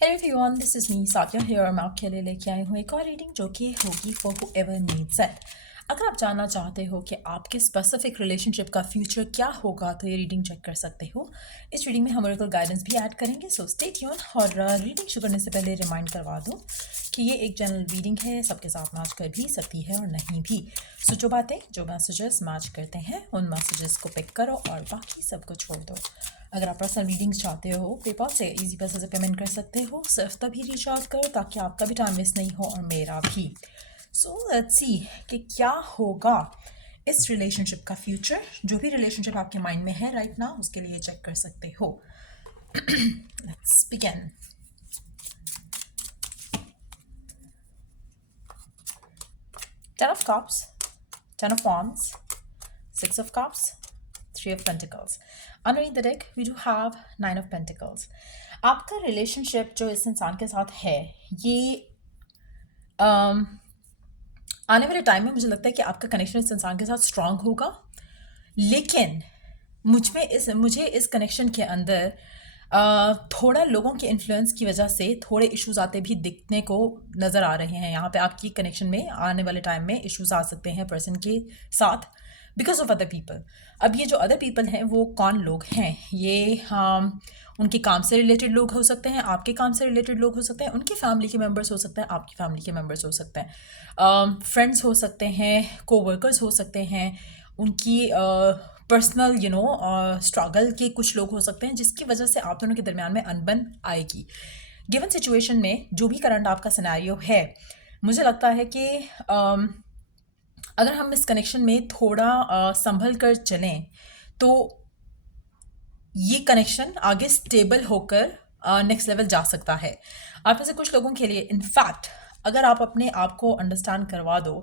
Hey everyone, this is me Saathiya here और मैं आपके लिए लेके आई हूँ एक और रीडिंग जो कि होगी for whoever needs it। अगर आप जानना चाहते हो कि आपके स्पेसिफिक रिलेशनशिप का फ्यूचर क्या होगा तो ये रीडिंग चेक कर सकते हो। इस रीडिंग में हम ओरेकल गाइडेंस भी ऐड करेंगे, सो स्टे ट्यून। और रीडिंग शुरू करने से पहले रिमाइंड करवा दूँ कि ये एक जनरल रीडिंग है, सबके साथ मैच कर भी सकती है और नहीं भी। सो जो बातें जो मैसेजेस मैच करते हैं उन मैसेजेस को पिक करो और बाकी सबको छोड़ दो। अगर आप पर्सनल रीडिंग्स चाहते हो पेपाल से इजी पैसे से पेमेंट कर सकते हो, सिर्फ तभी रीच आउट करो ताकि आपका भी टाइम वेस्ट नहीं हो और मेरा भी। सो लेट्स सी कि क्या होगा इस रिलेशनशिप का फ्यूचर। जो भी रिलेशनशिप आपके माइंड में है राइट नाउ उसके लिए चेक कर सकते हो। Let's begin. Ten of Cups, Ten of Wands, Six of Cups, Three of Pentacles. Underneath the deck, we do have Nine of Pentacles. आपका रिलेशनशिप जो इस इंसान के साथ है ये आने वाले टाइम में मुझे लगता है कि आपका कनेक्शन इस इंसान के साथ स्ट्रांग होगा, लेकिन मुझे इस कनेक्शन के अंदर थोड़ा लोगों के इन्फ्लुएंस की वजह से थोड़े इश्यूज आते भी दिखने को नज़र आ रहे हैं। यहाँ पे आपकी कनेक्शन में आने वाले टाइम में इश्यूज आ सकते हैं पर्सन के साथ बिकॉज ऑफ अदर पीपल। अब ये जो अदर पीपल हैं वो कौन लोग हैं? ये उनके काम से रिलेटेड लोग हो सकते हैं, आपके काम से रिलेटेड लोग हो सकते हैं, उनकी फैमिली के मेम्बर्स हो सकते हैं, आपकी फैमिली के मेम्बर्स हो सकते हैं, फ्रेंड्स हो सकते हैं, कोवर्कर्स हो सकते हैं, उनकी पर्सनल स्ट्रगल के कुछ लोग हो सकते हैं जिसकी वजह से आप दोनों के दरमियान में अनबन आएगी। गिवन सिचुएशन में जो भी करंट आपका सिनेरियो है, मुझे लगता है कि अगर हम इस कनेक्शन में थोड़ा संभल कर चलें तो ये कनेक्शन आगे स्टेबल होकर नेक्स्ट लेवल जा सकता है। आप में से कुछ लोगों के लिए इनफैक्ट अगर आप अपने आप को अंडरस्टैंड करवा दो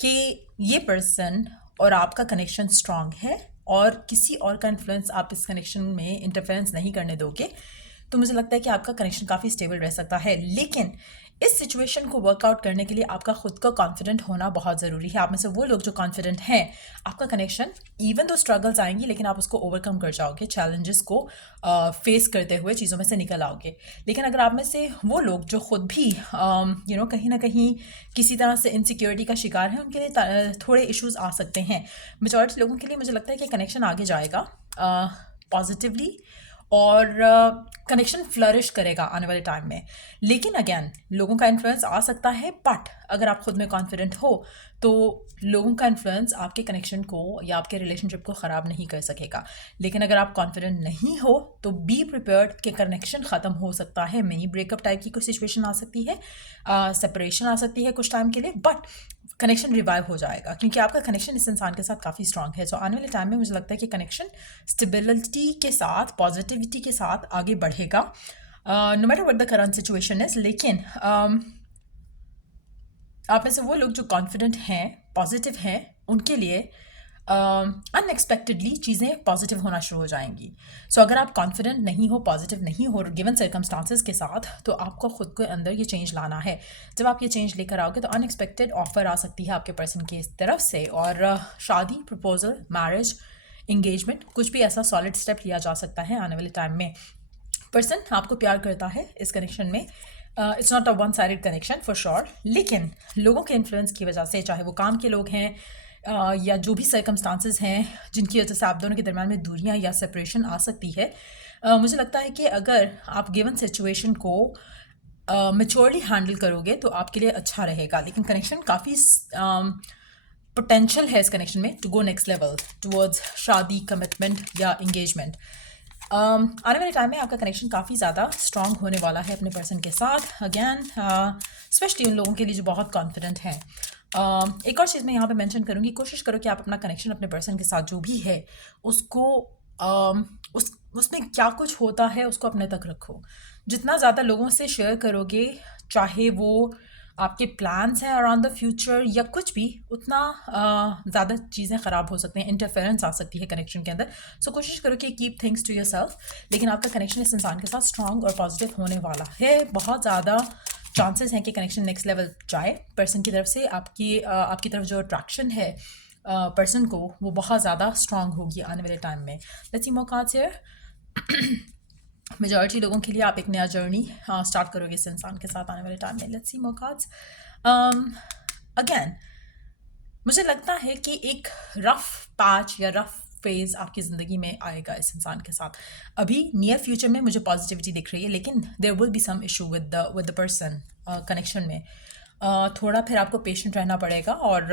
कि ये पर्सन और आपका कनेक्शन स्ट्रांग है और किसी और का इन्फ्लुएंस आप इस कनेक्शन में इंटरफेरेंस नहीं करने दोगे, तो मुझे लगता है कि आपका कनेक्शन काफ़ी स्टेबल रह सकता है। लेकिन इस सिचुएशन को वर्कआउट करने के लिए आपका खुद का कॉन्फिडेंट होना बहुत ज़रूरी है। आप में से वो लोग जो कॉन्फिडेंट हैं, आपका कनेक्शन इवन दो स्ट्रगल्स आएंगी लेकिन आप उसको ओवरकम कर जाओगे, चैलेंजेस को फेस करते हुए चीज़ों में से निकल आओगे। लेकिन अगर आप में से वो लोग जो खुद भी कहीं ना कहीं किसी तरह से इनसिक्योरिटी का शिकार है, उनके लिए थोड़े इश्यूज आ सकते हैं। मेजॉरिटी लोगों के लिए मुझे लगता है कि कनेक्शन आगे जाएगा पॉजिटिवली और कनेक्शन फ्लरिश करेगा आने वाले टाइम में। लेकिन अगेन लोगों का इन्फ्लुएंस आ सकता है, बट अगर आप खुद में कॉन्फिडेंट हो तो लोगों का इन्फ्लुएंस आपके कनेक्शन को या आपके रिलेशनशिप को ख़राब नहीं कर सकेगा। लेकिन अगर आप कॉन्फिडेंट नहीं हो तो बी प्रिपेयर्ड कि कनेक्शन ख़त्म हो सकता है, मिनी ब्रेकअप टाइप की कोई सिचुएशन आ सकती है, सेपरेशन आ सकती है कुछ टाइम के लिए, बट कनेक्शन रिवाइव हो जाएगा क्योंकि आपका कनेक्शन इस इंसान के साथ काफ़ी स्ट्रांग है। सो आने वाले टाइम में मुझे लगता है कि कनेक्शन स्टेबिलिटी के साथ, पॉजिटिविटी के साथ आगे बढ़ेगा no matter what the current situation is. लेकिन आप में से वो लोग जो कॉन्फिडेंट हैं, पॉजिटिव हैं, उनके लिए अनएक्सपेक्टेडली चीज़ें पॉजिटिव होना शुरू हो जाएंगी। सो अगर आप कॉन्फिडेंट नहीं हो, पॉजिटिव नहीं हो गिवन सर्कमस्टांसेस के साथ, तो आपको खुद के अंदर ये चेंज लाना है। जब आप ये चेंज लेकर आओगे तो अनएक्सपेक्टेड ऑफर आ सकती है आपके पर्सन की तरफ से और शादी, प्रपोजल, मैरिज, इंगेजमेंट, कुछ भी ऐसा सॉलिड स्टेप लिया जा सकता है आने वाले टाइम में। पर्सन आपको प्यार करता है इस कनेक्शन में। It's not a one sided connection for sure, लेकिन लोगों के इन्फ्लुएंस की वजह से, चाहे वो काम के लोग हैं या जो भी सर्कमस्टांसेस हैं जिनकी वजह से आप दोनों के दरम्यान में दूरियां या सेपरेशन आ सकती है, मुझे लगता है कि अगर आप गिवन सिचुएशन को मेच्योरली हैंडल करोगे तो आपके लिए अच्छा रहेगा। लेकिन कनेक्शन काफ़ी पोटेंशियल है इस कनेक्शन में to go next level towards शादी, कमिटमेंट या इंगेजमेंट। आने वाले टाइम में आपका कनेक्शन काफ़ी ज़्यादा स्ट्रांग होने वाला है अपने पर्सन के साथ। अगैन स्पेशली उन लोगों के लिए जो बहुत कॉन्फिडेंट हैं। एक और चीज़ मैं यहाँ पे मेंशन करूँगी, कोशिश करो कि आप अपना कनेक्शन अपने पर्सन के साथ जो भी है उसको उसमें क्या कुछ होता है उसको अपने तक रखो। जितना ज़्यादा लोगों से शेयर करोगे, चाहे वो आपके प्लान्स हैं अराउंड द फ्यूचर या कुछ भी, उतना ज़्यादा चीज़ें ख़राब हो सकती हैं, इंटरफेरेंस आ सकती है कनेक्शन के अंदर। सो कोशिश करो कि कीप थिंग्स टू योरसेल्फ। लेकिन आपका कनेक्शन इस इंसान के साथ स्ट्रांग और पॉजिटिव होने वाला है। बहुत ज़्यादा चांसेस हैं कि कनेक्शन नेक्स्ट लेवल जाए पर्सन की तरफ से। आपकी तरफ जो अट्रैक्शन है पर्सन को, वो बहुत ज़्यादा स्ट्रांग होगी आने वाले टाइम में। Let's see more cards here. Majority लोगों के लिए आप एक नया जर्नी स्टार्ट करोगे इस इंसान के साथ आने वाले टाइम में। Let's see more cards. Again मुझे लगता है कि एक रफ पैच या रफ फेज आपकी ज़िंदगी में आएगा इस इंसान के साथ। अभी नियर फ्यूचर में मुझे पॉजिटिविटी दिख रही है, लेकिन there will be some issue with the person connection में। थोड़ा फिर आपको पेशेंट रहना पड़ेगा, और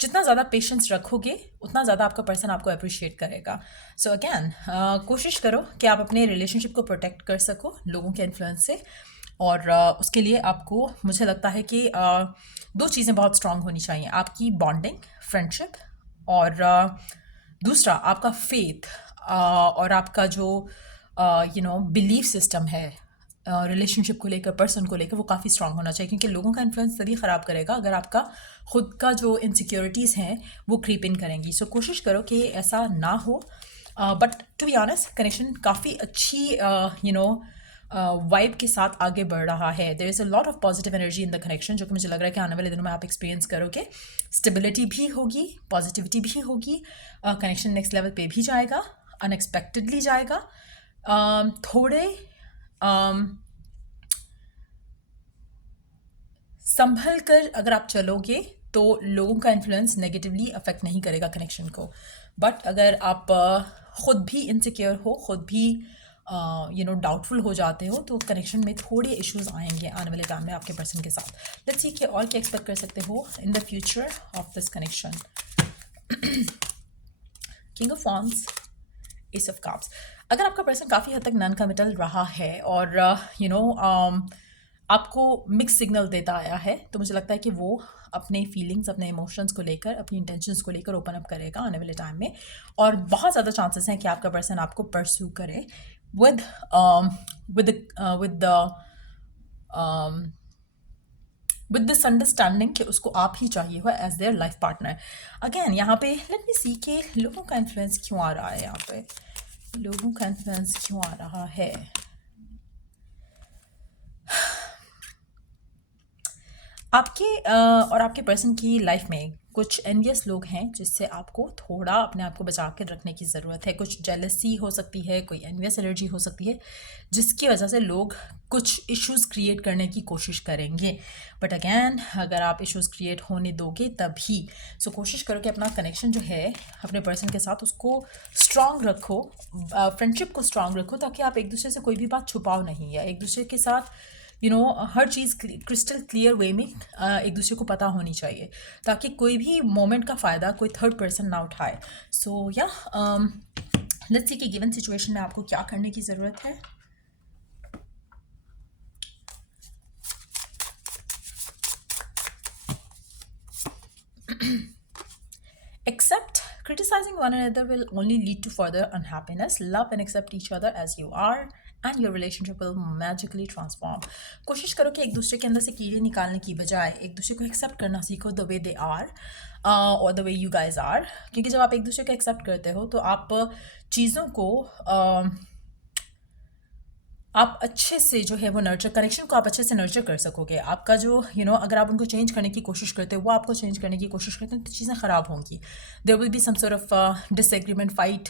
जितना ज़्यादा पेशेंस रखोगे उतना ज़्यादा आपका पर्सन आपको अप्रिशिएट करेगा। सो अगैन कोशिश करो कि आप अपने रिलेशनशिप को प्रोटेक्ट कर सको लोगों के इन्फ्लुएंस से, और उसके लिए आपको, मुझे लगता है कि दो चीज़ें बहुत स्ट्रांग होनी चाहिए, आपकी बॉन्डिंग, फ्रेंडशिप, और दूसरा आपका फेथ, और आपका जो बिलीफ सिस्टम है रिलेशनशिप को लेकर, पर्सन को लेकर, वो काफ़ी स्ट्रांग होना चाहिए। क्योंकि लोगों का इन्फ्लुएंस तभी ख़राब करेगा अगर आपका खुद का जो इनसिक्योरिटीज़ हैं वो क्रीप इन करेंगी। सो कोशिश करो कि ऐसा ना हो। But to be honest connection काफ़ी अच्छी वाइब के साथ आगे बढ़ रहा है। There is a lot of positive energy in the connection, जो कि मुझे लग रहा है कि आने वाले दिनों में आप एक्सपीरियंस करोगे। स्टेबिलिटी भी होगी, पॉजिटिविटी भी होगी, कनेक्शन नेक्स्ट लेवल पे भी जाएगा, अनएक्सपेक्टेडली जाएगा। थोड़े संभल कर अगर आप चलोगे तो लोगों का इन्फ्लुएंस नेगेटिवली अफेक्ट नहीं करेगा कनेक्शन को। बट अगर आप ख़ुद भी इनसिक्योर हो, ख़ुद भी डाउटफुल हो जाते हो, तो कनेक्शन में थोड़े इश्यूज आएंगे आने वाले टाइम में आपके पर्सन के साथ। लेट्स सी कि और क्या एक्सपेक्ट कर सकते हो in the future of this connection. King of wands, S of cups. अगर आपका पर्सन काफ़ी हद तक नॉन कमिटल रहा है और आपको मिक्स सिग्नल देता आया है, तो मुझे लगता है कि वो अपने फीलिंग्स, अपने इमोशंस को लेकर, अपनी इंटेंशंस को लेकर ओपन अप करेगा आने वाले टाइम में। और बहुत ज़्यादा चांसेस हैं कि आपका पर्सन आपको परस्यू करे विद दिस अंडरस्टैंडिंग कि उसको आप ही चाहिए हो as their life partner. Again यहाँ पे लेट मी सी के लोगों का इन्फ्लुएंस क्यों आ रहा है, यहाँ पे लोगों का इन्फ्लुएंस क्यों आ रहा है। आपके और आपके पर्सन की लाइफ में कुछ एनवियस लोग हैं जिससे आपको थोड़ा अपने आप को बचा कर रखने की ज़रूरत है। कुछ जेलसी हो सकती है, कोई एनवियस एनर्जी हो सकती है, जिसकी वजह से लोग कुछ इश्यूज़ क्रिएट करने की कोशिश करेंगे। बट अगैन अगर आप इश्यूज़ क्रिएट होने दोगे तभी, सो कोशिश करो कि अपना कनेक्शन जो है अपने पर्सन के साथ उसको स्ट्रांग रखो, फ्रेंडशिप को स्ट्रांग रखो, ताकि आप एक दूसरे से कोई भी बात छुपाओ नहीं, या एक दूसरे के साथ हर चीज़ क्रिस्टल क्लियर वे में एक दूसरे को पता होनी चाहिए, ताकि कोई भी मोमेंट का फ़ायदा कोई थर्ड पर्सन ना उठाए। सो या लेट्स सी कि गिवन सिचुएशन में आपको क्या करने की ज़रूरत है। Accept criticizing one another will only lead to further unhappiness. Love and accept each other as you are, and your relationship will magically transform. कोशिश करो कि एक दूसरे के अंदर से कीड़े निकालने की बजाय एक दूसरे को एक्सेप्ट करना सीखो द वे दे आर और the way you guys are. क्योंकि जब आप एक दूसरे को एक्सेप्ट करते हो तो आप चीज़ों को आप अच्छे से जो है वो नर्चर, कनेक्शन को आप अच्छे से नर्चर कर सकोगे। आपका जो अगर आप उनको चेंज करने की कोशिश करते हो, वो आपको चेंज करने की कोशिश करते हैं, तो चीज़ें ख़राब होंगी। There will be some sort of disagreement, fight,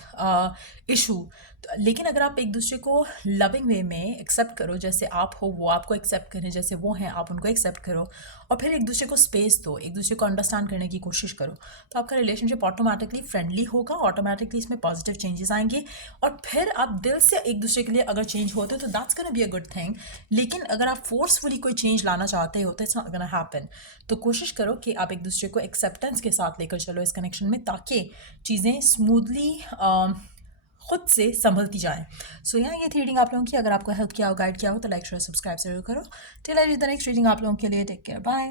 issue. लेकिन अगर आप एक दूसरे को लविंग वे में एक्सेप्ट करो, जैसे आप हो वो आपको एक्सेप्ट करें, जैसे वो हैं आप उनको एक्सेप्ट करो, और फिर एक दूसरे को स्पेस दो, एक दूसरे को अंडरस्टैंड करने की कोशिश करो, तो आपका रिलेशनशिप ऑटोमेटिकली फ्रेंडली होगा, ऑटोमेटिकली इसमें पॉजिटिव चेंजेस आएंगे। और फिर आप दिल से एक दूसरे के लिए अगर चेंज होते हो तो that's gonna be a good thing. लेकिन अगर आप फोर्सफुली कोई चेंज लाना चाहते हो तो इट्स नॉट गोना हैपन। तो कोशिश करो कि आप एक दूसरे को एक्सेप्टेंस के साथ लेकर चलो इस कनेक्शन में, ताकि चीज़ें स्मूथली खुद से संभलती जाएं। सो यहाँ ये थी रीडिंग आप लोगों की। अगर आपको हेल्प किया हो, गाइड किया हो, तो लाइक शेयर सब्सक्राइब जरूर करो। Till I read the next reading आप लोगों के लिए टेक केयर, बाय।